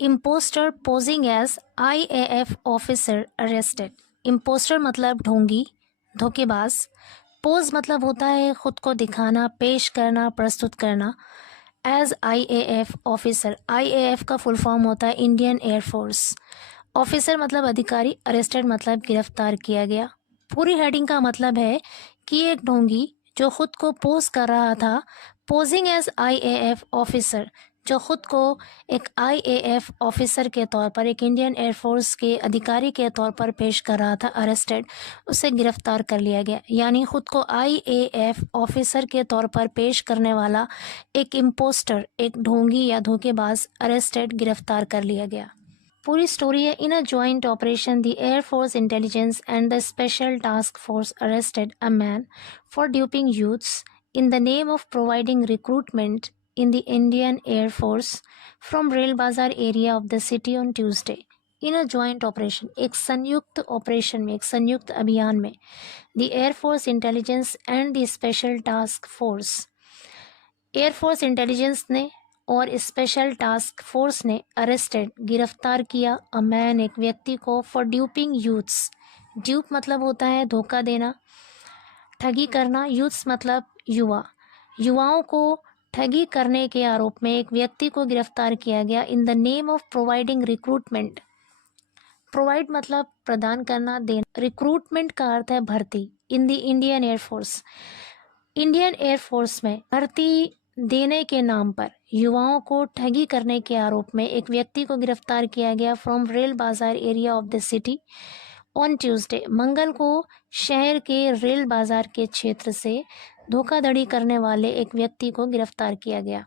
Impostor posing as IAF officer arrested. Imposter मतलब ढोंगी, धोखेबाज। पोज मतलब होता है खुद को दिखाना, पेश करना, प्रस्तुत करना। एज IAF ऑफिसर, IAF का फुल फॉर्म होता है इंडियन एयरफोर्स। ऑफिसर मतलब अधिकारी, अरेस्टेड मतलब गिरफ्तार किया गया। पूरी हेडिंग का मतलब है कि एक ढोंगी जो खुद को पोज कर रहा था, पोजिंग एज IAF ऑफिसर, जो खुद को एक IAF ऑफिसर के तौर पर, एक इंडियन एयरफोर्स के अधिकारी के तौर पर पेश कर रहा था, अरेस्टेड, उसे गिरफ्तार कर लिया गया। यानी खुद को IAF ऑफिसर के तौर पर पेश करने वाला एक इम्पोस्टर, एक ढोंगी या धोखेबाज, अरेस्टेड, गिरफ्तार कर लिया गया। पूरी स्टोरी है, in a joint operation the air force intelligence and the special task force arrested a man for duping youths in the name of providing recruitment in the Indian Air Force from Rail Bazaar area of the city on Tuesday. In a joint operation, एक संयुक्त operation में, एक संयुक्त अभियान में, the Air Force Intelligence and the Special Task Force, air force intelligence ने और special task force ने अरेस्टेड, गिरफ्तार किया, अ मैन, एक व्यक्ति को, फॉर ड्यूपिंग यूथ्स। ड्यूप मतलब होता है धोखा देना, ठगी करना। यूथ्स मतलब युवा, युवाओं को ठगी करने के आरोप में एक व्यक्ति को गिरफ्तार किया गया। इन the name of providing recruitment, provide मतलब प्रदान करना, देना। रिक्रूटमेंट का अर्थ है भर्ती। In the Indian air force, Indian air force में भर्ती देने के नाम पर युवाओं को ठगी करने के आरोप में एक व्यक्ति को गिरफ्तार किया गया from Rail Bazar area of the city on Tuesday. मंगल को शहर के रेल बाजार के क्षेत्र से धोखाधड़ी करने वाले एक व्यक्ति को गिरफ्तार किया गया।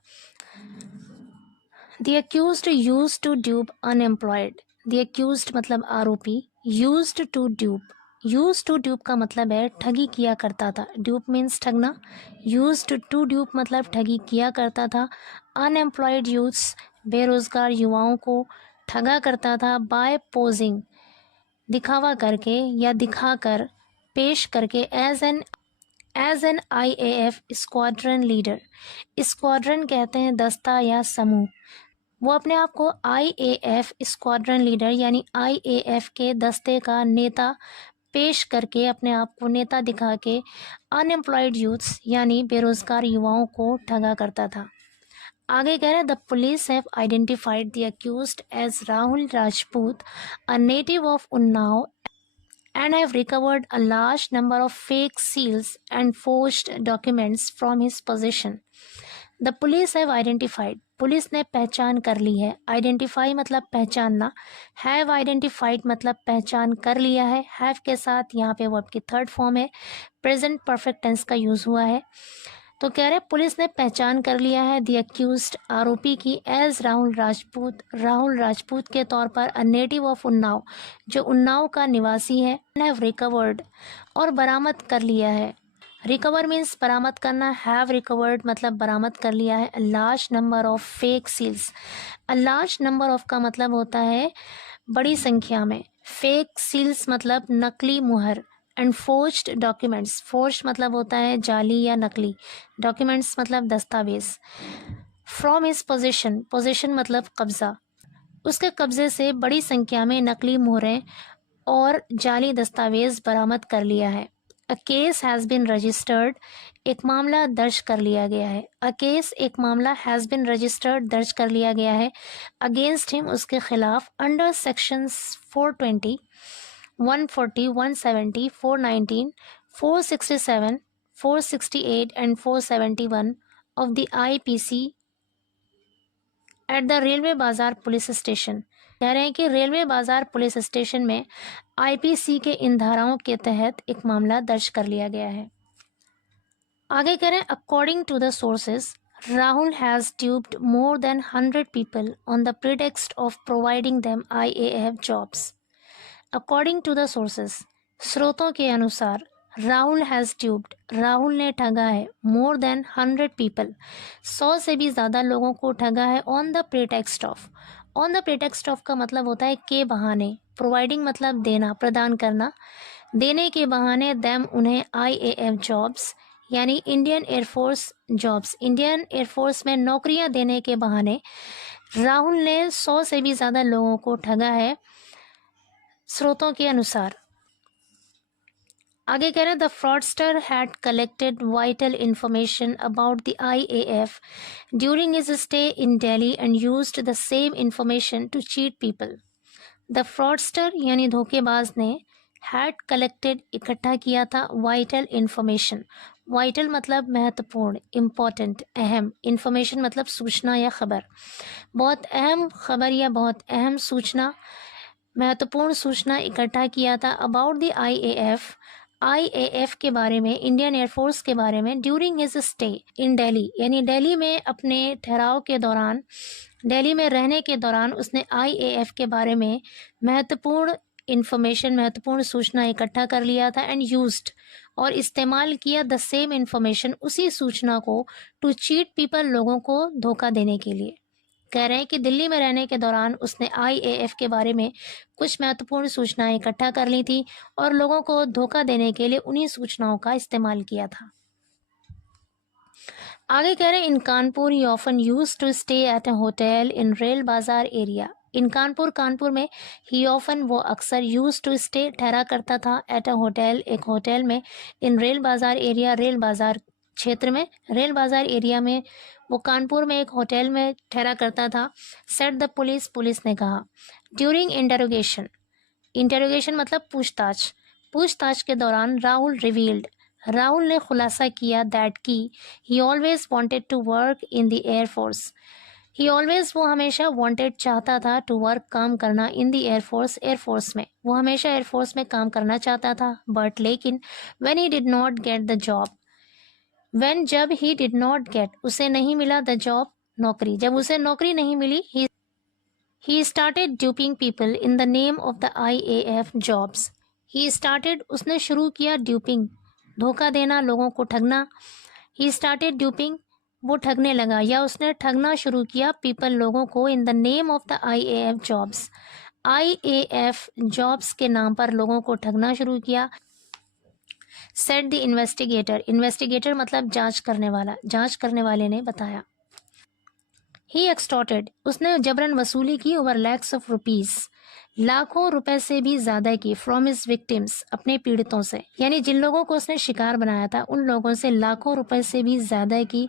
The accused used to dupe unemployed. The accused मतलब आरोपी, used to dupe, use to dupe का मतलब है ठगी किया करता था। ड्यूप मीन्स ठगना, यूज्ड टू ड्यूप मतलब ठगी किया करता था। अनएम्प्लॉयड यूथ्स, बेरोजगार युवाओं को ठगा करता था। बाय पोजिंग, दिखावा करके या दिखाकर, पेश करके। As an IAF squadron leader, squadron कहते हैं दस्ता या समूह। वो अपने आप को IAF स्क्वाड्रन लीडर यानी IAF के दस्ते का नेता पेश करके, अपने आप को नेता दिखा के अनएम्प्लॉयड यूथ्स यानी बेरोजगार युवाओं को ठगा करता था। आगे कह रहे हैं, the police have identified the accused as Rahul Rajput, a native of Unnao, and have recovered a large number of fake seals and forged documents from his possession. The police have identified, police ने पहचान कर ली है। आइडेंटिफाई मतलब पहचानना, have identified मतलब पहचान कर लिया है। हैव के साथ यहाँ पे वर्ब की थर्ड फॉर्म है, प्रेजेंट परफेक्ट टेंस का यूज हुआ है। तो कह रहे पुलिस ने पहचान कर लिया है द अक्यूज्ड, आरोपी की, एज राहुल राजपूत, राहुल राजपूत के तौर पर, अ नेटिव ऑफ उन्नाव, जो उन्नाव का निवासी है। हैव रिकवर्ड, और बरामद कर लिया है। रिकवर मीन्स बरामद करना, हैव रिकवर्ड मतलब बरामद कर लिया है। A large number of fake seals, a large number of का मतलब होता है बड़ी संख्या में, फेक सील्स मतलब नकली मुहर, एंड फोर्ज्ड डॉक्यूमेंट्स, फोर्ज मतलब होता है जाली या नकली, डॉक्यूमेंट्स मतलब दस्तावेज। फ्रॉम हिज पोजीशन, पोजीशन मतलब कब्जा, उसके कब्जे से बड़ी संख्या में नकली मोहरें और जाली दस्तावेज बरामद कर लिया है। A case has been registered, एक मामला दर्ज कर लिया गया है। अ केस, एक मामला, हैज़ बिन रजिस्टर्ड, दर्ज कर लिया गया है, अगेंस्ट हिम, उसके खिलाफ, under sections 420, 140, 170, 419, 467, 468 and 471 of the IPC at the railway बाजार पुलिस स्टेशन। कह रहे हैं कि रेलवे बाजार पुलिस स्टेशन में IPC के इन धाराओं के तहत एक मामला दर्ज कर लिया गया है। आगे कह रहे हैं, according to the sources, Rahul has duped more than 100 people on the pretext of providing them IAF jobs. According to the sources, स्रोतों के अनुसार, राहुल हैज़ ट्यूब्ड, राहुल ने ठगा है, मोर देन 100 पीपल, 100 से भी ज़्यादा लोगों को ठगा है, on the pretext of, on the pretext of का मतलब होता है के बहाने, प्रोवाइडिंग मतलब देना, प्रदान करना, देने के बहाने, देम उन्हें IAF जॉब्स यानी Indian air force jobs, Indian air force में नौकरियां देने के बहाने, राहुल ने 100 से भी ज़्यादा लोगों को ठगा है, स्रोतों के अनुसार। आगे कह रहे हैं the fraudster had collected vital information about the IAF during his stay in Delhi and used the same information to cheat people. The fraudster यानी धोखेबाज ने हैड कलेक्टेड इकट्ठा किया था वाइटल इंफॉर्मेशन। वाइटल मतलब महत्वपूर्ण, इम्पॉर्टेंट, अहम। इंफॉर्मेशन मतलब सूचना या खबर। बहुत अहम खबर या बहुत अहम सूचना, महत्वपूर्ण सूचना इकट्ठा किया था अबाउट द IAF के बारे में, इंडियन एयरफोर्स के बारे में, during his stay in Delhi यानी दिल्ली में अपने ठहराव के दौरान, दिल्ली में रहने के दौरान उसने IAF के बारे में महत्वपूर्ण इंफॉर्मेशन, महत्वपूर्ण सूचना इकट्ठा कर लिया था एंड यूज्ड और इस्तेमाल किया द सेम इंफॉर्मेशन, उसी सूचना को, टू चीट पीपल लोगों को धोखा देने के लिए। कह रहे हैं कि दिल्ली में रहने के दौरान उसने IAF के बारे में कुछ महत्वपूर्ण सूचनाएं इकट्ठा कर ली थी और लोगों को धोखा देने के लिए उन्हीं सूचनाओं का इस्तेमाल किया था। आगे कह रहे हैं in Kanpur he often used to stay at a hotel in Rail Bazar area. In Kanpur, Kanpur में, ही ऑफन वो अक्सर, यूज्ड टू स्टे ठहरा करता था, एट अ होटल एक होटल में, इन रेल बाजार एरिया रेल बाजार क्षेत्र में, रेल बाजार एरिया में वो कानपुर में एक होटल में ठहरा करता था। सेट द पुलिस, पुलिस ने कहा। ड्यूरिंग इंटरोगेशन, इंटरोगेशन मतलब पूछताछ, पूछताछ के दौरान राहुल रिवील्ड, राहुल ने खुलासा किया दैट की he always wanted to work in the air force. He always वो हमेशा वांटेड चाहता था, टू वर्क काम करना, इन द एयरफोर्स एयरफोर्स में, वो हमेशा एयरफोर्स में काम करना चाहता था। बट लेकिन, when he did not get the job, when जब ही डिड नॉट गेट उसे नहीं मिला, द जॉब नौकरी, जब उसे नौकरी नहीं मिली, he started duping people in the name of the IAF jobs. He started उसने शुरू किया, ड्यूपिंग धोखा देना, लोगों को ठगना। ही स्टार्टेड ड्यूपिंग वो ठगने लगा या उसने ठगना शुरू किया, पीपल लोगों को, इन the name of the IAF jobs, IAF jobs के नाम पर लोगों को ठगना शुरू किया। सेट द इन्वेस्टिगेटर, इन्वेस्टिगेटर मतलब जांच करने वाला, जांच करने वाले ने बताया। ही एक्सटॉर्टेड उसने जबरन वसूली की, ओवर लैक्स ऑफ रुपीज, लाखों रुपए से भी ज्यादा की, फ्रॉम हिज विक्टिम्स अपने पीड़ितों से, यानी जिन लोगों को उसने शिकार बनाया था उन लोगों से लाखों रुपए से भी ज्यादा की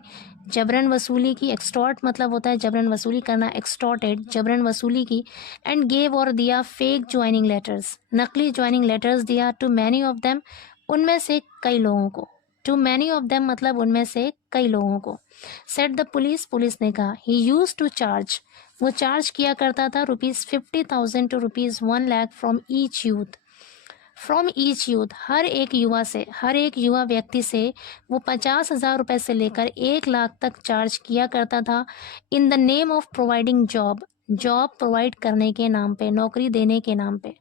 जबरन वसूली की। एक्सटॉर्ट मतलब होता है जबरन वसूली करना, एक्सटॉर्टेड जबरन वसूली की। एंड गेव और दिया फेक ज्वाइनिंग लेटर्स, नकली ज्वाइनिंग लेटर्स दिया, टू मैनी ऑफ देम उनमें से कई लोगों को, टू मैनी ऑफ देम मतलब उनमें से कई लोगों को। सेट द पुलिस, पुलिस ने कहा। ही यूज टू चार्ज वो चार्ज किया करता था, ₹50,000 to ₹1,00,000 from each youth, from each youth हर एक युवा से, हर एक युवा व्यक्ति से वो 50,000 रुपए से लेकर 1,00,000 तक चार्ज किया करता था। इन the name of providing job, job provide करने के नाम पे, नौकरी देने के नाम पे।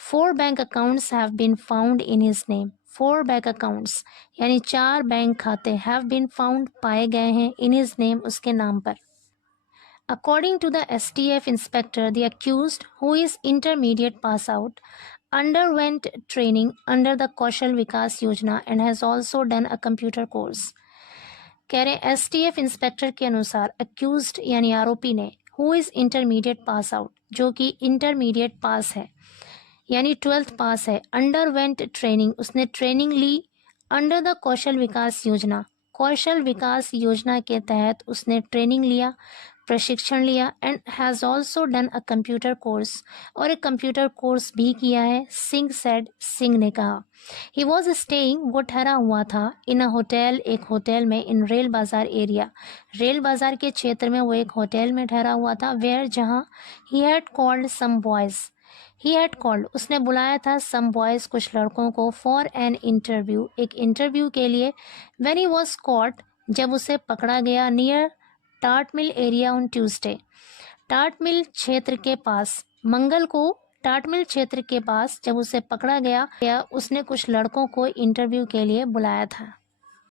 4 bank accounts have been found in his name, 4 bank accounts यानी 4 बैंक खाते, हैव बीन फाउंड पाए गए हैं, इन हिज नेम उसके नाम पर। According to the STF inspector, the accused, who is intermediate pass out, underwent training under the Kaushal Vikas Yojana and has also done a computer course. कह रहे STF inspector के अनुसार accused यानी आरोपी ने, who is intermediate pass out जो कि intermediate पास है यानी 12th पास है, underwent training उसने ट्रेनिंग ली, under the कौशल विकास योजना, कौशल विकास योजना के तहत उसने ट्रेनिंग लिया, प्रशिक्षण लिया। And has also done a computer course और एक कंप्यूटर कोर्स भी किया है। सिंह सेड, सिंह ने कहा। ही वॉज स्टेइंग वो ठहरा हुआ था, इन अ होटल एक होटल में, इन रेल बाजार एरिया रेल बाजार के क्षेत्र में वो एक होटल में ठहरा हुआ था। वेयर जहाँ he had called some boys, he had called उसने बुलाया था, सम बॉयज़ कुछ लड़कों को, फॉर एन इंटरव्यू एक इंटरव्यू के लिए। व्हेन ही वॉज कॉट जब उसे पकड़ा गया, नियर टाट मिल एरिया ऑन ट्यूसडे टाट मिल क्षेत्र के पास, मंगल को टाट मिल क्षेत्र के पास जब उसे पकड़ा गया, उसने कुछ लड़कों को इंटरव्यू के लिए बुलाया था।